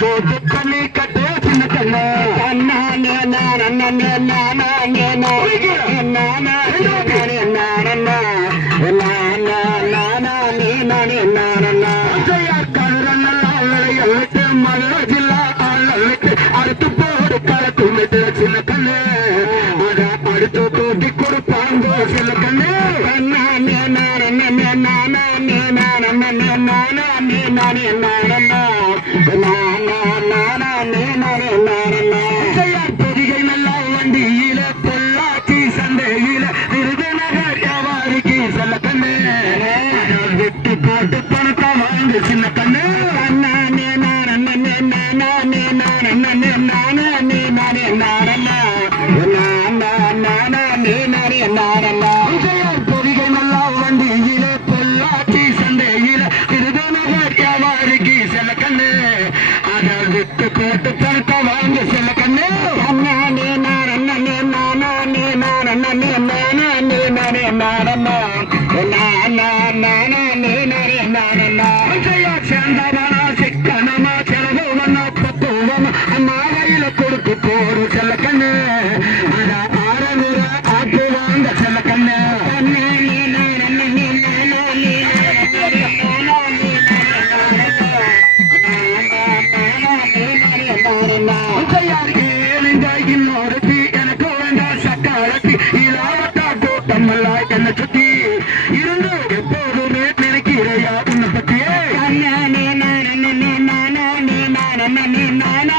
போட்டு கண்ணி கட்டு சின்ன கண்ணு அண்ணா நான் அண்ணன் நான் கொடுத்து சில கண்ணு அதை படுத்து தூக்கி கொடுப்பாங்க சில கண்ணு பொதிகை நல்லா வண்டியில பொள்ளாச்சி சந்தையில விருதுநகர் வியாபாரிக்கு செல்ல கண்ணு விட்டு போட்டு பணத்தை வாங்க சின்ன கண்ணு. கண்ணு. அதை விட்டு போட்டு பணத்தை வாங்கி செல்ல கண்ணு. அண்ணா நீ நான் அண்ணனே நானா நீ நான் அண்ணனே நானா நீ நானே நானம்மா நானா நானா நீ நானே நானம்மா முத்தையாருக்கு இணைந்த இன்னொருத்தி எனக்கு வேண்டா சட்ட அழத்தி இலாவட்டா கூட்டம் அல்ல என்னை சுத்தி இருந்து எப்போதுமே நினைக்கிறையா உன்னை பத்தியே நானா நீ நானா நீ நானா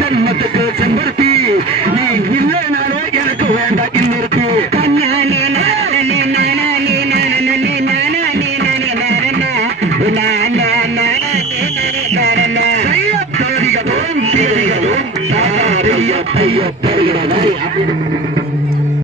ஜென்மத்துக்கு செம்பருத்தி நீ இல்லைனாலே எனக்கு வேண்டாம் இன்னொருத்தி pay your bill.